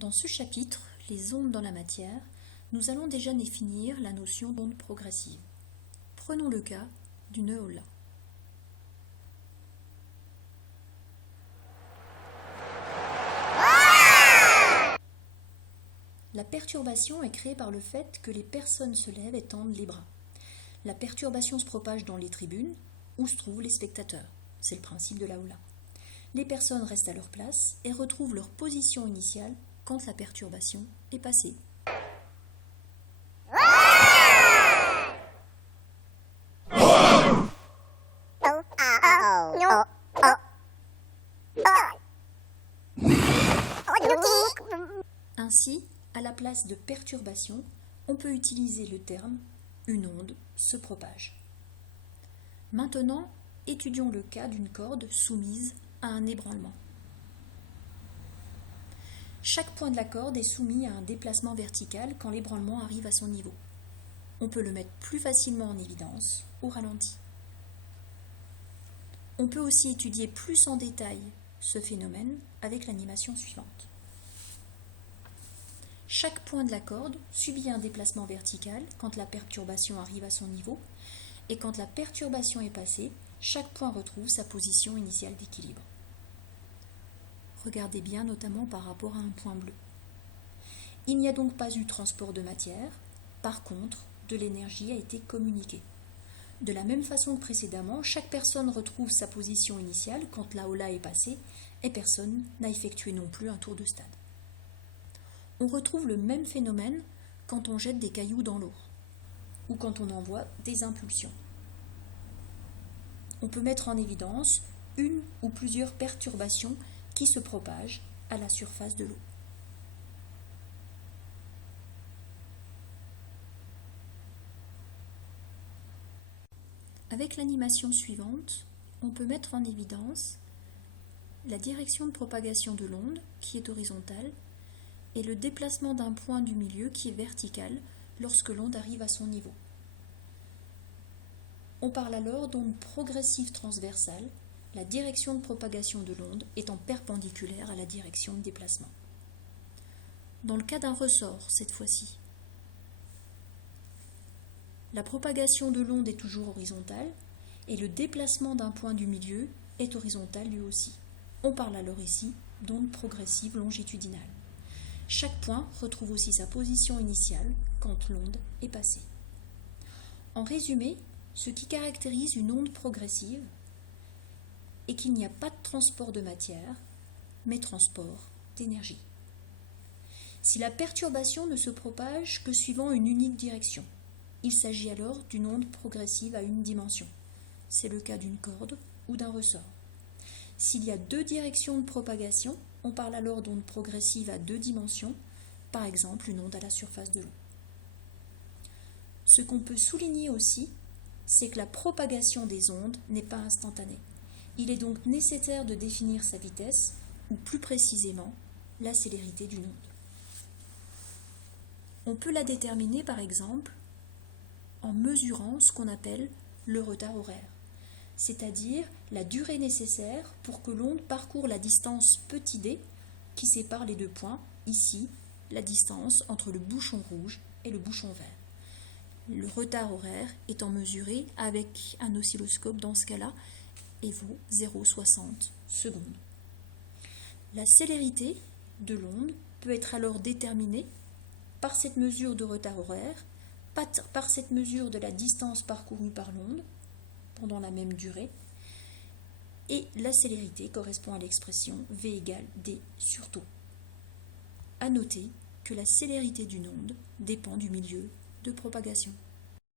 Dans ce chapitre, les ondes dans la matière, nous allons déjà définir la notion d'onde progressive. Prenons le cas d'une aula. La perturbation est créée par le fait que les personnes se lèvent et tendent les bras. La perturbation se propage dans les tribunes, où se trouvent les spectateurs. C'est le principe de l'aula. Les personnes restent à leur place et retrouvent leur position initiale quand la perturbation est passée. Ainsi, à la place de perturbation, on peut utiliser le terme « une onde se propage ». Maintenant, étudions le cas d'une corde soumise à un ébranlement. Chaque point de la corde est soumis à un déplacement vertical quand l'ébranlement arrive à son niveau. On peut le mettre plus facilement en évidence au ralenti. On peut aussi étudier plus en détail ce phénomène avec l'animation suivante. Chaque point de la corde subit un déplacement vertical quand la perturbation arrive à son niveau, et quand la perturbation est passée, chaque point retrouve sa position initiale d'équilibre. Regardez bien notamment par rapport à un point bleu. Il n'y a donc pas eu transport de matière, par contre, de l'énergie a été communiquée. De la même façon que précédemment, chaque personne retrouve sa position initiale quand la aula est passée et personne n'a effectué non plus un tour de stade. On retrouve le même phénomène quand on jette des cailloux dans l'eau ou quand on envoie des impulsions. On peut mettre en évidence une ou plusieurs perturbations qui se propagent à la surface de l'eau. Avec l'animation suivante, on peut mettre en évidence la direction de propagation de l'onde qui est horizontale et le déplacement d'un point du milieu qui est vertical lorsque l'onde arrive à son niveau. On parle alors d'onde progressive transversale, la direction de propagation de l'onde étant perpendiculaire à la direction de déplacement. Dans le cas d'un ressort, cette fois-ci, la propagation de l'onde est toujours horizontale et le déplacement d'un point du milieu est horizontal lui aussi. On parle alors ici d'onde progressive longitudinale. Chaque point retrouve aussi sa position initiale quand l'onde est passée. En résumé, ce qui caractérise une onde progressive est qu'il n'y a pas de transport de matière, mais transport d'énergie. Si la perturbation ne se propage que suivant une unique direction, il s'agit alors d'une onde progressive à une dimension. C'est le cas d'une corde ou d'un ressort. S'il y a deux directions de propagation, on parle alors d'onde progressive à deux dimensions, par exemple une onde à la surface de l'eau. Ce qu'on peut souligner aussi, c'est que la propagation des ondes n'est pas instantanée. Il est donc nécessaire de définir sa vitesse, ou plus précisément, la célérité d'une onde. On peut la déterminer par exemple en mesurant ce qu'on appelle le retard horaire, c'est-à-dire la durée nécessaire pour que l'onde parcourt la distance petit d qui sépare les deux points, ici la distance entre le bouchon rouge et le bouchon vert. Le retard horaire étant mesuré avec un oscilloscope dans ce cas-là et vaut 0,60 secondes. La célérité de l'onde peut être alors déterminée par cette mesure de retard horaire, par cette mesure de la distance parcourue par l'onde pendant la même durée, et la célérité correspond à l'expression V égale D sur tau. À noter que la célérité d'une onde dépend du milieu de propagation.